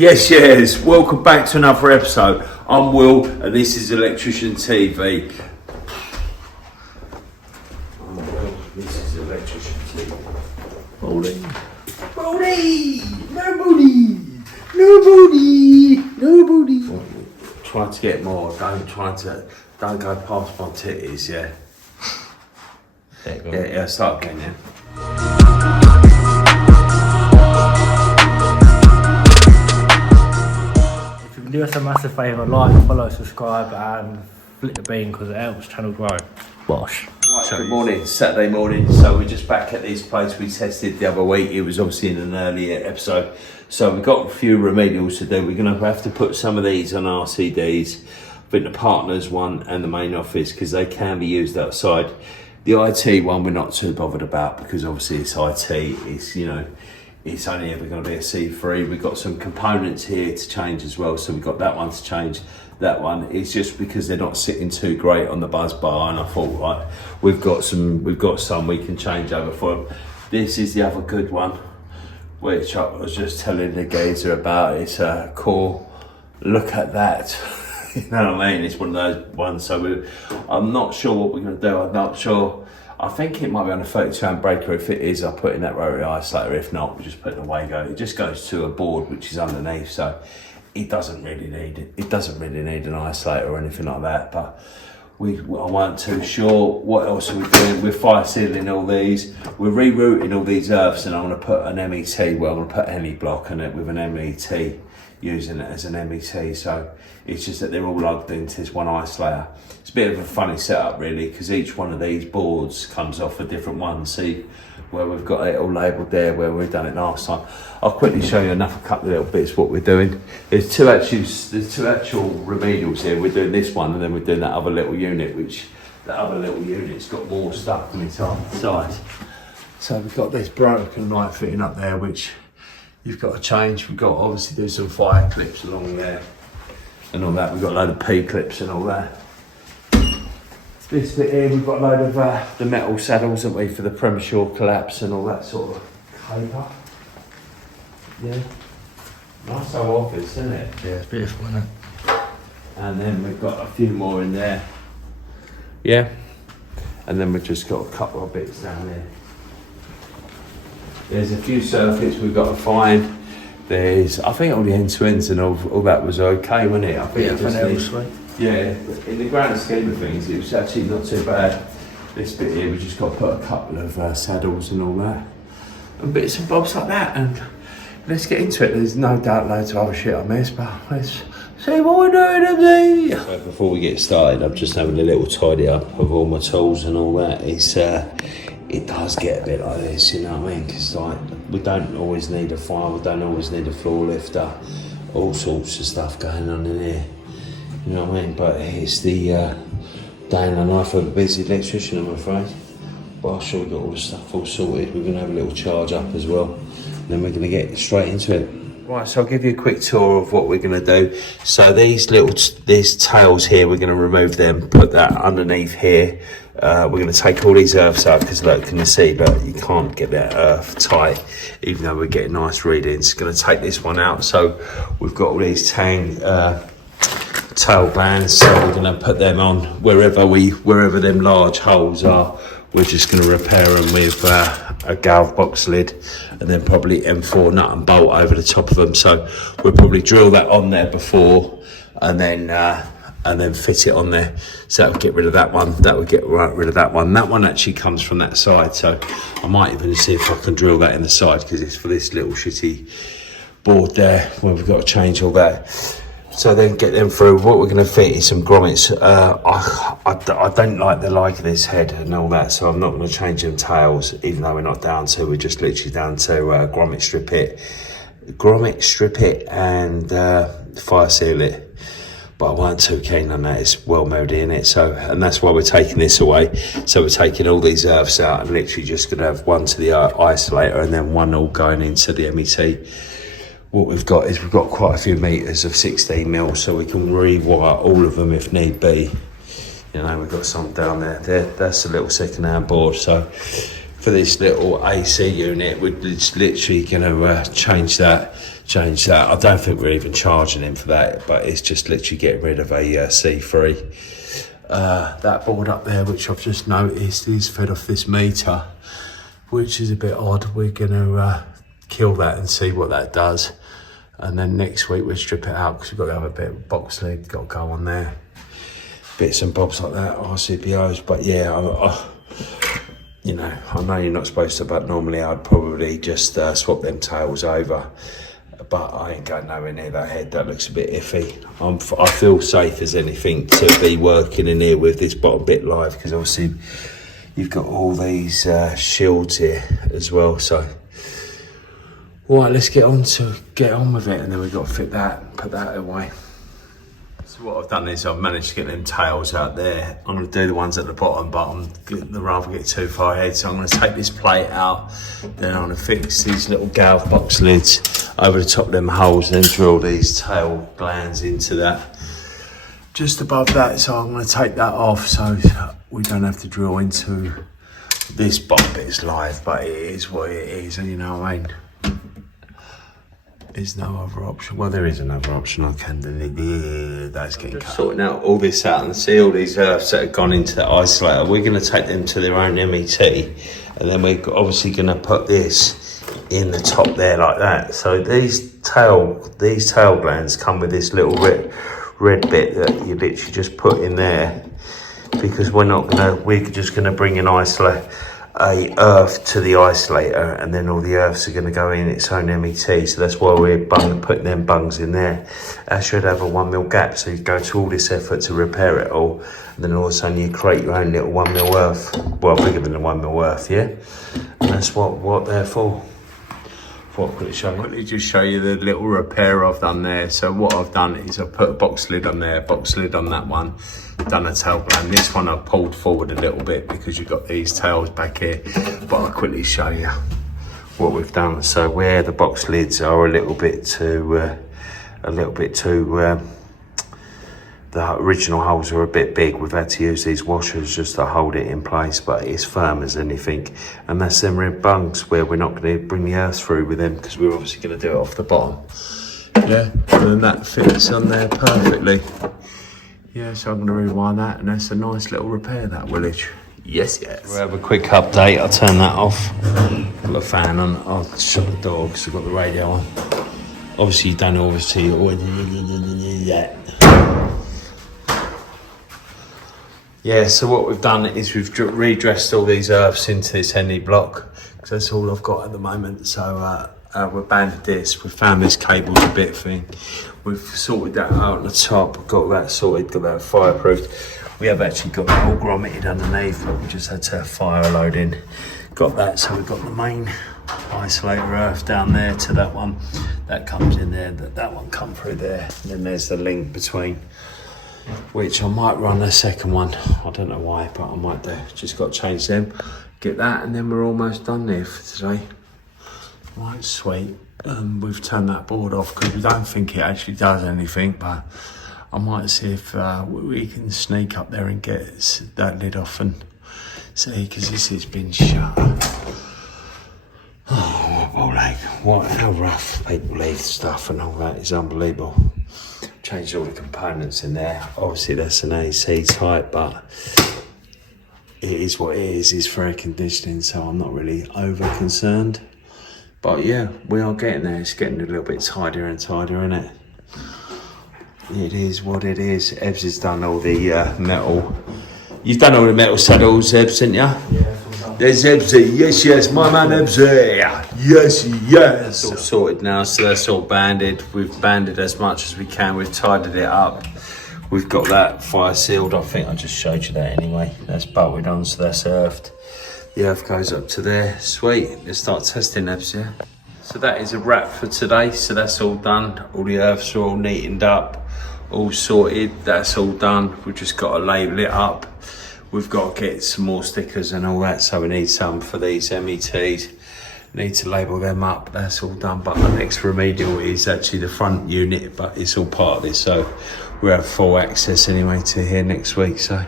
Yes, welcome back to another episode. I'm Will and this is Electrician TV. This is Electrician TV. Nobody. Try to get more, don't go past my titties, yeah. Yeah, start again, yeah. Do us a massive favour, like, follow, subscribe and flip the bean because it helps channel grow. Bosh. Right, good morning, Saturday morning. So we're just back at this place we tested the other week. It was obviously in an earlier episode. So we've got a few remedials to do. We're going to have to put some of these on RCDs. I think the partners one and the main office because they can be used outside. The IT one we're not too bothered about because obviously it's IT. It's, you know, it's only ever going to be a C3. We've got some components here to change as well, so we've got that one to change. That one is just because they're not sitting too great on the buzz bar, and I thought, right, we've got some we can change over for them. This is the other good one, which I was just telling the geezer about. It's a core. Look at that. You know what I mean? It's one of those ones. So I'm not sure what we're going to do. I'm not sure. I think it might be on a 32 amp breaker. If it is, I'll put in that rotary isolator. If not, we'll just put it in a Wago. It just goes to a board which is underneath, so it doesn't really need it. It doesn't really need an isolator or anything like that. But I weren't too sure. What else are we doing? We're fire sealing all these. We're rerouting all these earths, and I'm going to put an MET. Well, I'm going to put any block in it with an MET, using it as an MET. So it's just that they're all lugged into this one isolator. It's a bit of a funny setup really, because each one of these boards comes off a different one. See where we've got it all labelled there, where we've done it last time. I'll quickly show you a couple of little bits what we're doing. There's two actual remedials here. We're doing this one and then we're doing that other little unit, which that other little unit's got more stuff on its side. So we've got this broken light fitting up there, which you've got to change. We've got to obviously do some fire clips along there and all that. We've got a load of P clips and all that. This bit here, we've got a load of the metal saddles, haven't we, for the premature collapse and all that sort of caper. Yeah. Nice old office, isn't it? Yeah, it's beautiful, isn't it? And then we've got a few more in there. Yeah. And then we've just got a couple of bits down there. There's a few circuits we've got to find. There's, I think all the end-to-ends and all that was okay, wasn't it? I think it was sweet. Yeah, in the grand scheme of things, it was actually not too bad. This bit here, we just got to put a couple of saddles and all that. And bits and bobs like that, and let's get into it. There's no doubt loads of other shit I missed, but let's see what we're doing, MD. So before we get started, I'm just having a little tidy up of all my tools and all that. It does get a bit like this, you know what I mean? Because like, we don't always need a file, we don't always need a floor lifter, all sorts of stuff going on in here. You know what I mean? But it's the day in the life of a busy electrician, I'm afraid. But I'm sure we've got all the stuff all sorted. We're going to have a little charge up as well. And then we're going to get straight into it. Right, so I'll give you a quick tour of what we're going to do. So these tails here, we're going to remove them, put that underneath here. We're going to take all these earths out because look, can you see, look, you can't get that earth tight, even though we're getting nice readings. Going to take this one out. So we've got all these tail glands, so we're going to put them on wherever them large holes are. We're just going to repair them with a galv box lid and then probably M4 nut and bolt over the top of them. So we'll probably drill that on there before and then fit it on there. So that'll get rid of that one. That will get rid of that one. That one actually comes from that side, so I might even see if I can drill that in the side because it's for this little shitty board there where we've got to change all that. So then get them through. What we're going to fit is some grommets. I don't like the like of this head and all that, so I'm not going to change them tails, even though we're not down to. We're just literally down to grommet strip it, and fire seal it. But I weren't too keen on that. It's well mouldy in it, so, and that's why we're taking this away. So we're taking all these earths out and literally just going to have one to the isolator and then one all going into the MET. What we've got is we've got quite a few meters of 16 mil, so we can rewire all of them if need be. You know, we've got some down there. That's a little second-hand board, so for this little AC unit. We're just literally going to change that. I don't think we're even charging him for that, but it's just literally getting rid of a C3. That board up there, which I've just noticed, is fed off this meter, which is a bit odd. We're going to kill that and see what that does. And then next week we'll strip it out because we've got to have a bit of box lid, got to go on there. Bits and bobs like that, RCBOs. But yeah, you know, I know you're not supposed to, but normally I'd probably just swap them tails over. But I ain't going nowhere near that head. That looks a bit iffy. I feel safe as anything to be working in here with this bottom bit live, because obviously you've got all these shields here as well. So, right, let's get on with it, and then we've got to fit that, put that away. So what I've done is I've managed to get them tails out there. I'm going to do the ones at the bottom, but I'd rather get too far ahead. So I'm going to take this plate out, then I'm going to fix these little galv box lids over the top of them holes, and then drill these tail glands into that, just above that. So I'm going to take that off so we don't have to drill into this bottom bit. It's live, but it is what it is, and you know what I mean. There's no other option. Well, there is another option. I can do that's getting cut. Sorting out all this out and see all these earths that have gone into the isolator. We're going to take them to their own MET, and then we're obviously going to put this in the top there like that. So these tail glands come with this little red bit that you literally just put in there, because we're just going to bring an earth to the isolator, and then all the earths are going to go in its own MET. So that's why we're putting them bungs in there. That should have a 1mm gap, so you go to all this effort to repair it all, and then all of a sudden you create your own little 1mm earth, well, bigger than a 1mm earth, yeah. And that's what they're for. Quickly just show you the little repair I've done there. So what I've done is I've put a box lid on there, box lid on that one, done a tail gland. This one I've pulled forward a little bit because you've got these tails back here, but I'll quickly show you what we've done. So where the box lids are a little bit too the original holes are a bit big, we've had to use these washers just to hold it in place, but it's firm as anything. And that's them red bungs where we're not going to bring the earth through with them, because we're obviously going to do it off the bottom. Yeah, and then that fits on there perfectly. Yeah, so I'm going to rewind that, and that's a nice little repair, that Willage. Yes. We'll have a quick update. I'll turn that off. Got the fan on. I'll shut the door because I've got the radio on. Obviously, you don't always see that. Yeah, so what we've done is we've redressed all these earths into this Henley block, because that's all I've got at the moment. So we've banded this, we've found this cables a bit thing, we've sorted that out on the top, got that sorted, got that fireproofed. We have actually got that all grommeted underneath, but we just had to fire load in. Got that, so we've got the main isolator earth down there to that one. That comes in there, that one come through there, and then there's the link between, which I might run a second one. I don't know why, but I might do. Just got to change them, get that, and then we're almost done there for today. Right, sweet. We've turned that board off because we don't think it actually does anything, but I might see if we can sneak up there and get that lid off and see, because this has been shut. Oh, how rough people leave stuff and all that is unbelievable. Changed all the components in there. Obviously that's an AC type, but it is what it is. It's for air conditioning, so I'm not really over concerned. But yeah, we are getting there. It's getting a little bit tidier and tidier, isn't it? It is what it is. Ebbs has done all the metal. You've done all the metal saddles, Ebbs, haven't you? Yeah. There's Ebbsy, yes, my man Ebbsy, yes. That's all sorted now, so that's all banded. We've banded as much as we can, we've tidied it up. We've got that fire sealed, I think I just showed you that anyway. That's bolted on, so that's earthed. The earth goes up to there, sweet. Let's start testing Ebbs, yeah? So that is a wrap for today, so that's all done. All the earths are all neatened up, all sorted, that's all done. We've just got to label it up. We've got to get some more stickers and all that, so we need some for these METs. Need to label them up, that's all done. But the next remedial is actually the front unit, but it's all part of this, so we have full access anyway to here next week. So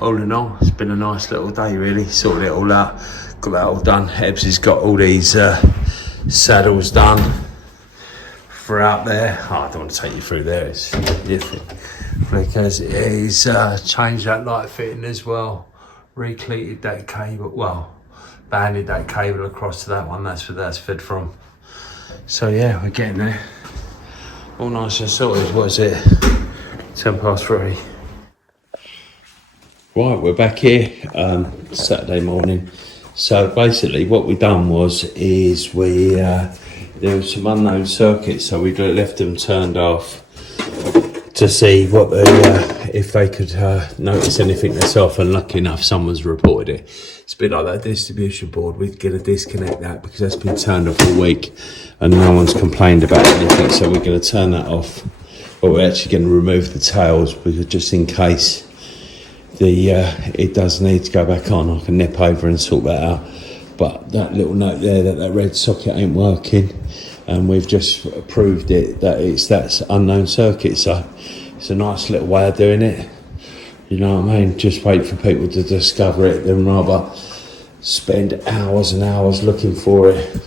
all in all, it's been a nice little day really, sorted it all out. got that all done. Ebbs has got all these saddles done for out there. Oh, I don't want to take you through there, it's different. Because he's changed that light fitting as well, recleated that cable, well, banded that cable across to that one, that's where that's fed from. So yeah, we're getting there. All nice and sorted. What is it? 3:10. Right, we're back here, Saturday morning. So basically what we done is we, there was some unknown circuits, so we left them turned off to see what if they could notice anything themselves, and lucky enough someone's reported it. It's a bit like that distribution board, we're going to disconnect that because that's been turned off all week and no one's complained about anything, so we're going to turn that off. But we're actually going to remove the tails because just in case it does need to go back on, I can nip over and sort that out. But that little note there that red socket ain't working, and we've just proved it that that's unknown circuit, so it's a nice little way of doing it. You know what I mean? Just wait for people to discover it than rather spend hours and hours looking for it.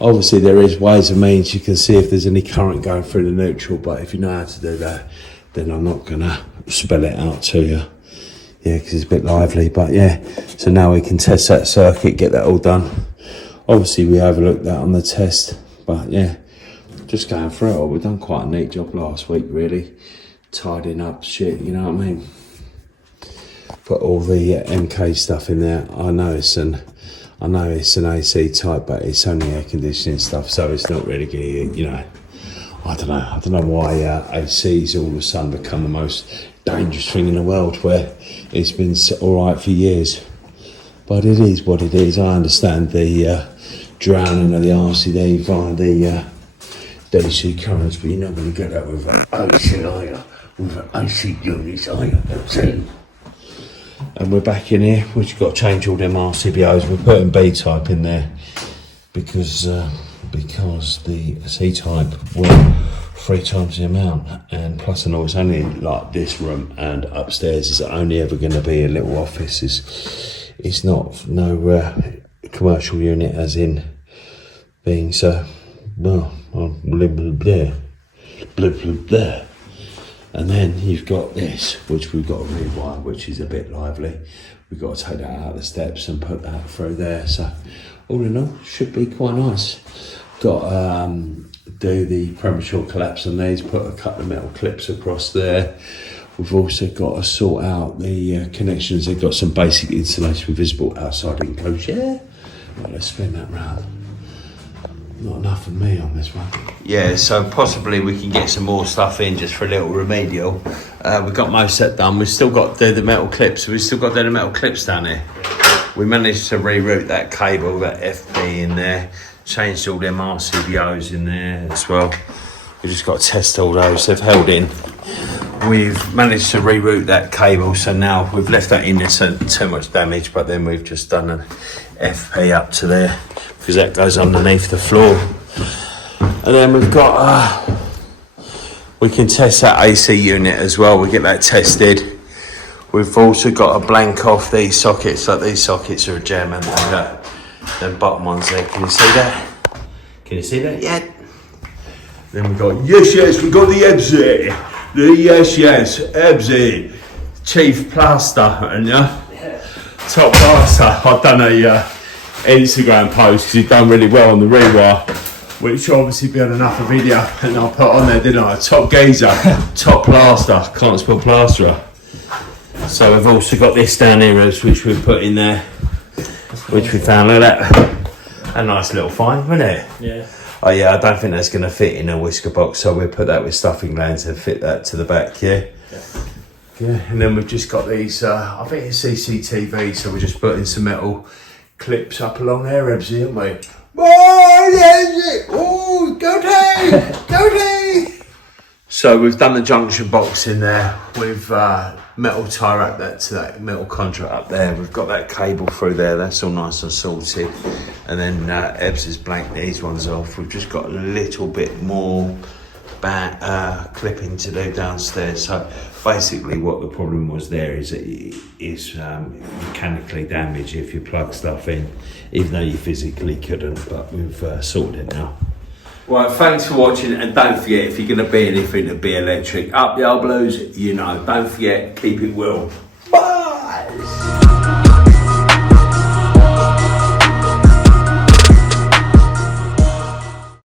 Obviously there is ways and means, you can see if there's any current going through the neutral, but if you know how to do that, then I'm not gonna spell it out to you. Yeah, because it's a bit lively, but yeah. So now we can test that circuit, get that all done. Obviously we overlooked that on the test, but yeah, just going through it all. We've done quite a neat job last week, really. Tidying up shit, you know what I mean? Put all the MK stuff in there. I know it's an AC type, but it's only air conditioning stuff, so it's not really gonna, you know, I don't know why AC's all of a sudden become the most dangerous thing in the world, where it's been all right for years. But it is what it is. I understand the drowning of the RCD via the DC currents, but you're not going to get that with an AC, are you? With an AC units, are you? And we're back in here. We've got to change all them RCBOs. We're putting B-type in there because the C-type were 3 times the amount, and plus I know it's only like this room, and upstairs is only ever going to be a little office. It's not no commercial unit as in being so, well, blah, blah, blah, blah, blah, blah. And then you've got this, which we've got to rewire, which is a bit lively. We've got to take that out of the steps and put that through there. So all in all, should be quite nice. Got do the premature collapse on these, put a couple of metal clips across there. We've also got to sort out the connections. They've got some basic insulation with visible outside enclosure. Right, let's spin that round. Not enough of me on this one. Yeah, so possibly we can get some more stuff in just for a little remedial. We've got most of that done. We've still got to do the metal clips. We've still got to do the metal clips down here. We managed to reroute that cable, that FB in there. Changed all them RCBOs in there as well. We just got to test all those. They've held in. We've managed to reroute that cable, so now we've left that in there, so too much damage, but then we've just done an FP up to there because that goes underneath the floor. And then we've got we can test that AC unit as well. We get that tested. We've also got to blank off these sockets. Like these sockets are a gem, and them bottom ones there. Can you see that? Can you see that? Yeah. Then we've got yes, we've got the Ebsy. The yes, Ebsy. Chief Plaster, and top plaster. I've done a Instagram post because you've done really well on the rewire, which will obviously be on another video, and I'll put on there, didn't I? Top geezer, top plaster, can't spell plasterer. So we've also got this down here, which we've put in there, which we found. Look at that, a nice little find, wasn't it? Yeah. Oh yeah, I don't think that's going to fit in a whisker box, so we'll put that with stuffing glands and fit that to the back, yeah? Yeah, and then we've just got these, I think it's CCTV, so we're just putting some metal clips up along there, Ebsy, aren't we? Oh, go team! So we've done the junction box in there with metal tie wrap that to that metal contract up there. We've got that cable through there, that's all nice and sorted. And then Ebbs has blanked these ones off. We've just got a little bit more clipping to do downstairs. So basically what the problem was there is it is mechanically damaged if you plug stuff in, even though you physically couldn't, but we've sorted it now. Right, thanks for watching, and don't forget, if you're going to be anything to be electric, up the old blues, you know, don't forget, keep it real.